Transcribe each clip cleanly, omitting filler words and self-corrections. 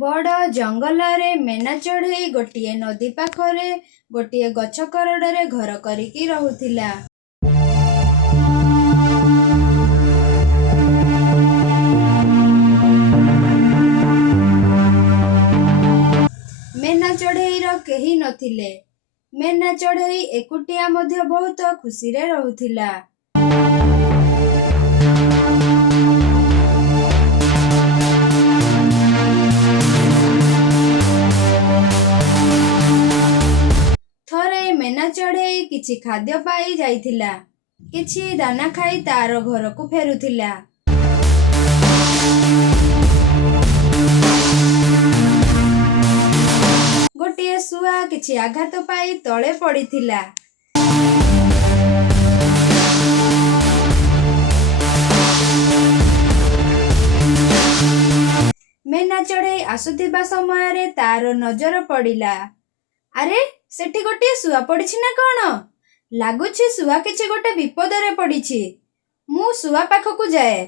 ବଡ଼ ଜଙ୍ଗଲରେ ମେନା ଚଢ଼େଇ ଗୋଟିଏ ନଦୀ ପାଖରେ ଗୋଟିଏ ଗଛ କରଡ଼ରେ ଘର କରିକି ରହୁଥିଲା। ମେନା ଚଢ଼େଇର କେହି ନଥିଲେ। ମେନା ଚଢ଼େଇ ଏକୁଟିଆ ମଧ୍ୟ ବହୁତ ଖୁସିରେ ରହୁଥିଲା। ଥରେ ମେନା ଚଢ଼େଇ କିଛି ଖାଦ୍ୟ ପାଇ ଯାଇଥିଲା। କିଛି ଦାନା ଖାଇ ତାର ଘରକୁ ଫେରୁଥିଲା। ଗୋଟିଏ ଶୁଆ କିଛି ଆଘାତ ପାଇ ତଳେ ପଡ଼ିଥିଲା। ମେନା ଚଢ଼େଇ ଆସୁଥିବା ସମୟରେ ତାର ନଜର ପଡ଼ିଲା। ଆରେ, ସେଠି ଗୋଟିଏ ଶୁଆ ପଡ଼ିଛି ନା କଣ? ଲାଗୁଛି ଶୁଆ କିଛି ଗୋଟେ ବିପଦରେ ପଡ଼ିଛି। ମୁଁ ଶୁଆ ପାଖକୁ ଯାଏ।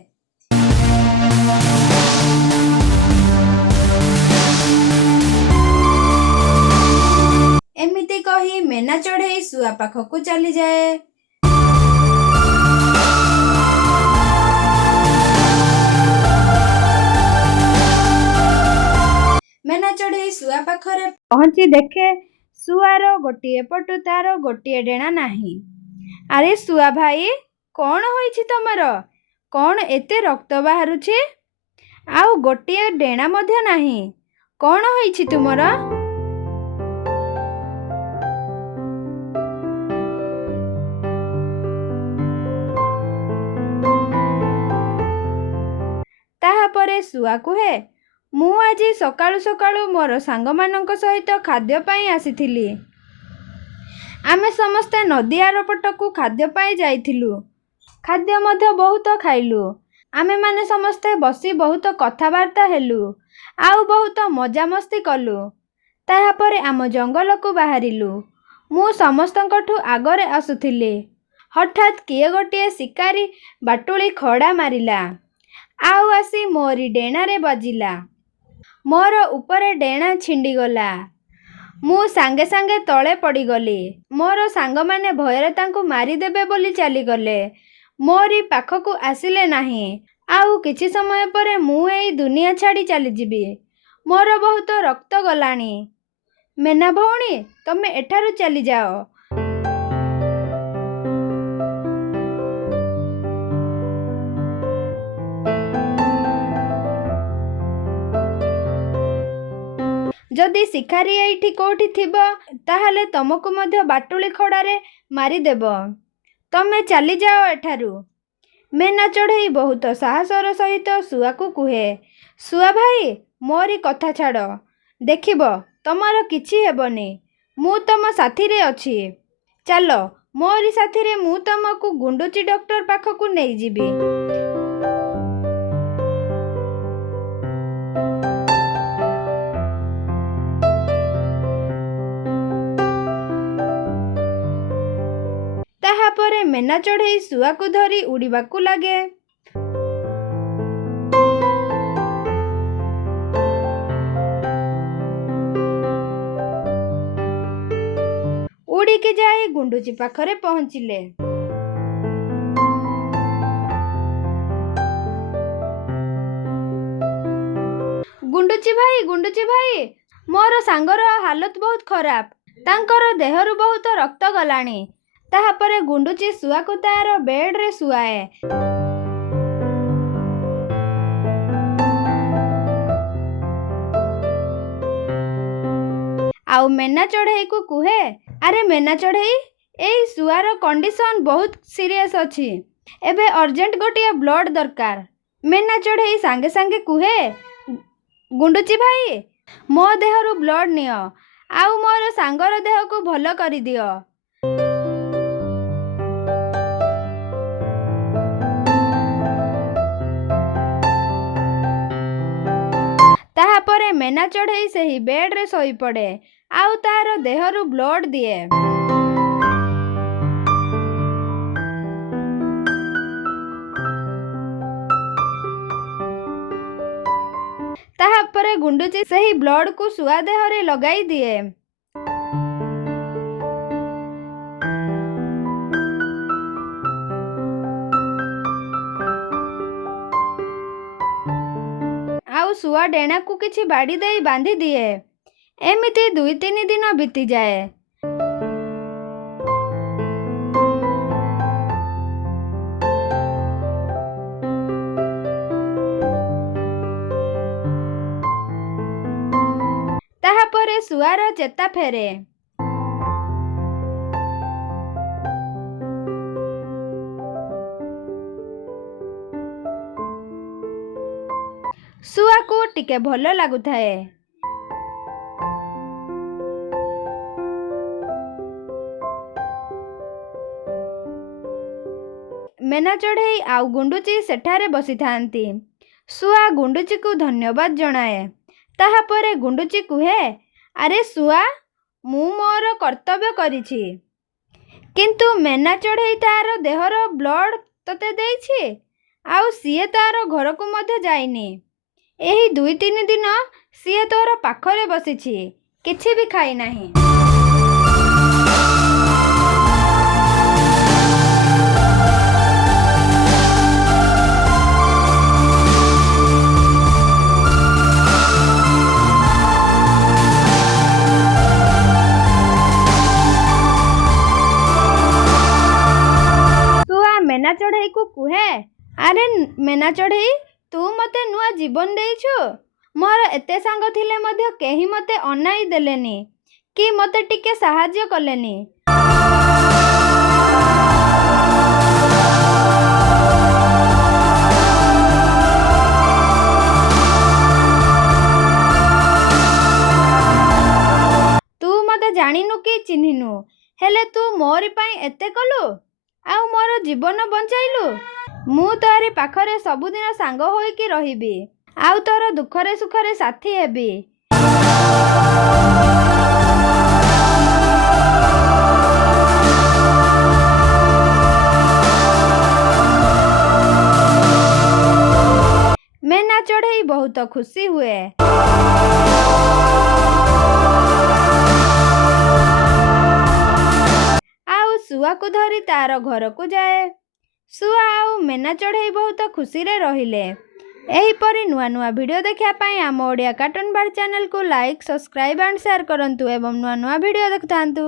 ଏମିତି କହି ମେନା ଚଢ଼େଇ ଶୁଆ ପାଖକୁ ଚାଲିଯାଏ। ମେନା ଚଢ଼େଇ ଶୁଆ ପାଖରେ ପହଞ୍ଚି ଦେଖେ ଶୁଆର ଗୋଟିଏ ପଟୁ ତାର ଗୋଟିଏ ଡେଣା ନାହିଁ। ଆରେ ଶୁଆ ଭାଇ, କଣ ହୋଇଛି ତମର? କଣ ଏତେ ରକ୍ତ ବାହାରୁଛି? ଆଉ ଗୋଟିଏ ଡେଣା ମଧ୍ୟ ନାହିଁ। କଣ ହୋଇଛି ତୁମର? ତାହାପରେ ଶୁଆ କୁହେ, ମୁଁ ଆଜି ସକାଳୁ ସକାଳୁ ମୋର ସାଙ୍ଗମାନଙ୍କ ସହିତ ଖାଦ୍ୟ ପାଇଁ ଆସିଥିଲି। ଆମେ ସମସ୍ତେ ନଦୀ ଆରପଟକୁ ଖାଦ୍ୟ ପାଇଁ ଯାଇଥିଲୁ। ଖାଦ୍ୟ ମଧ୍ୟ ବହୁତ ଖାଇଲୁ। ଆମେମାନେ ସମସ୍ତେ ବସି ବହୁତ କଥାବାର୍ତ୍ତା ହେଲୁ ଆଉ ବହୁତ ମଜାମସ୍ତି କଲୁ। ତାହାପରେ ଆମ ଜଙ୍ଗଲକୁ ବାହାରିଲୁ। ମୁଁ ସମସ୍ତଙ୍କଠୁ ଆଗରେ ଆସୁଥିଲି। ହଠାତ୍ କିଏ ଗୋଟିଏ ଶିକାରୀ ବାଟୁଳି ଖଡ଼ା ମାରିଲା ଆଉ ଆସି ମୋରି ଡେଣାରେ ବାଜିଲା। ମୋର ଉପରେ ଡେଣା ଛିଣ୍ଡିଗଲା। ମୁଁ ସାଙ୍ଗେ ସାଙ୍ଗେ ତଳେ ପଡ଼ିଗଲି। ମୋର ସାଙ୍ଗମାନେ ଭୟରେ ତାଙ୍କୁ ମାରିଦେବେ ବୋଲି ଚାଲିଗଲେ। ମୋରି ପାଖକୁ ଆସିଲେ ନାହିଁ। ଆଉ କିଛି ସମୟ ପରେ ମୁଁ ଏଇ ଦୁନିଆ ଛାଡ଼ି ଚାଲିଯିବି। ମୋର ବହୁତ ରକ୍ତ ଗଲାଣି। ମେନା ଭଉଣୀ, ତମେ ଏଠାରୁ ଚାଲିଯାଅ। ଯଦି ଶିକାରୀ ଏଇଠି କୋଉଠି ଥିବ, ତାହେଲେ ତମକୁ ମଧ୍ୟ ବାଟୁଳି ଖଡ଼ାରେ ମାରିଦେବ। ତମେ ଚାଲିଯାଅ ଏଠାରୁ। ମେନା ଚଢ଼େଇ ବହୁତ ସାହସର ସହିତ ଶୁଆକୁ କୁହେ, ଶୁଆ ଭାଇ, ମୋରି କଥା ଛାଡ଼। ଦେଖିବ, ତମର କିଛି ହେବନି। ମୁଁ ତମ ସାଥିରେ ଅଛି। ଚାଲ, ମୋରି ସାଥିରେ ମୁଁ ତମକୁ ଗୁଣ୍ଡୁଚି ଡକ୍ଟର ପାଖକୁ ନେଇଯିବି। ତାହାପରେ ମେନା ଚଢ଼େଇ ଶୁଆକୁ ଧରି ଉଡ଼ିବାକୁ ଲାଗେ। ଉଡ଼ିକି ଯାଇ ଗୁଣ୍ଡୁଚି ପାଖରେ ପହଞ୍ଚିଲେ। ଗୁଣ୍ଡୁଚି ଭାଇ, ମୋର ସାଙ୍ଗର ହାଲତ ବହୁତ ଖରାପ। ତାଙ୍କର ଦେହରୁ ବହୁତ ରକ୍ତ ଗଲାଣି। ତାହାପରେ ଗୁଣ୍ଡୁଚି ଶୁଆକୁ ତାର ବେଡ୍ରେ ଶୁଆଏ। ଆଉ ମେନା ଚଢ଼େଇକୁ କୁହେ, ଆରେ ମେନା ଚଢ଼େଇ, ଏଇ ଶୁଆର କଣ୍ଡିସନ ବହୁତ ସିରିୟସ୍ ଅଛି। ଏବେ ଅର୍ଜେଣ୍ଟ ଗୋଟିଏ ବ୍ଲଡ୍ ଦରକାର। ମେନା ଚଢ଼େଇ ସାଙ୍ଗେ ସାଙ୍ଗେ କୁହେ, ଗୁଣ୍ଡୁଚି ଭାଇ, ମୋ ଦେହରୁ ବ୍ଲଡ୍ ନିଅ ଆଉ ମୋର ସାଙ୍ଗର ଦେହକୁ ଭଲ କରିଦିଅ। ତାହାପରେ ମେନା ଚଢ଼େଇ ସେହି ବେଡ୍ରେ ଶୋଇପଡ଼େ ଆଉ ତାର ଦେହରୁ ବ୍ଲଡ୍ ଦିଏ। ତାହାପରେ ଗୁଣ୍ଡୁଚି ସେହି ବ୍ଲଡକୁ ଶୁଆ ଦେହରେ ଲଗାଇ ଦିଏ। ଆଉ ଶୁଆ ଡେଣାକୁ କିଛି ବାଡ଼ି ଦେଇ ବାନ୍ଧି ଦିଏ। ଏମିତି 2-3 ଦିନ ବିତିଯାଏ। ତାହାପରେ ଶୁଆର ଚେତା ଫେରେ। ଶୁଆକୁ ଟିକେ ଭଲ ଲାଗୁଥାଏ। ମେନା ଚଢ଼େଇ ଆଉ ଗୁଣ୍ଡୁଚି ସେଠାରେ ବସିଥାନ୍ତି। ଶୁଆ ଗୁଣ୍ଡୁଚିକୁ ଧନ୍ୟବାଦ ଜଣାଏ। ତାହାପରେ ଗୁଣ୍ଡୁଚି କୁହେ, ଆରେ ଶୁଆ, ମୁଁ ମୋର କର୍ତ୍ତବ୍ୟ କରିଛି। କିନ୍ତୁ ମେନା ଚଢ଼େଇ ତାର ଦେହର ବ୍ଲଡ ତତେ ଦେଇଛି, ଆଉ ସିଏ ତାର ଘରକୁ ମଧ୍ୟ ଯାଇନି। ଏହି 2-3 ଦିନ ସିଏ ତୋର ପାଖରେ ବସିଛି, କିଛି ବି ଖାଇନାହିଁ। ମେନା ଚଢ଼େଇକୁ କୁହେ, ଆରେ ମେନା ଚଢ଼େଇ, ତୁ ମୋତେ ନୂଆ ଜୀବନ ଦେଇଛୁ। ମୋର ଏତେ ସାଙ୍ଗ ଥିଲେ ମଧ୍ୟ କେହି ମୋତେ ଅନାଇ ଦେଲେନି କି ମୋତେ ଟିକେ ସାହାଯ୍ୟ କଲେନି। ତୁ ମୋତେ ଜାଣିନୁ କି ଚିହ୍ନିନୁ, ହେଲେ ତୁ ମୋରି ପାଇଁ ଏତେ କଲୁ, ଆଉ ମୋର ଜୀବନ ବଞ୍ଚାଇଲୁ। ମୁଁ ତୋରି ପାଖରେ ସବୁଦିନ ସାଙ୍ଗ ହୋଇକି ରହିବି, ଆଉ ତୋର ଦୁଃଖରେ ସୁଖରେ ସାଥୀ ହେବି। ମେନା ଚଢ଼େଇ ବହୁତ ଖୁସି ହୁଏ। ଆଉ ଶୁଆକୁ ଧରି ତାର ଘରକୁ ଯାଏ। ଶୁଆ ଆଉ ମେନା ଚଢ଼େଇ ବହୁତ ଖୁସିରେ ରହିଲେ। ଏହିପରି ନୂଆ ନୂଆ ଭିଡ଼ିଓ ଦେଖିବା ପାଇଁ ଆମ ଓଡ଼ିଆ କାର୍ଟୁନ ବାର୍ଡ଼ ଚ୍ୟାନେଲକୁ ଲାଇକ୍, ସବସ୍କ୍ରାଇବ୍ ଆଣ୍ଡ ସେୟାର କରନ୍ତୁ ଏବଂ ନୂଆ ନୂଆ ଭିଡ଼ିଓ ଦେଖୁଥାନ୍ତୁ।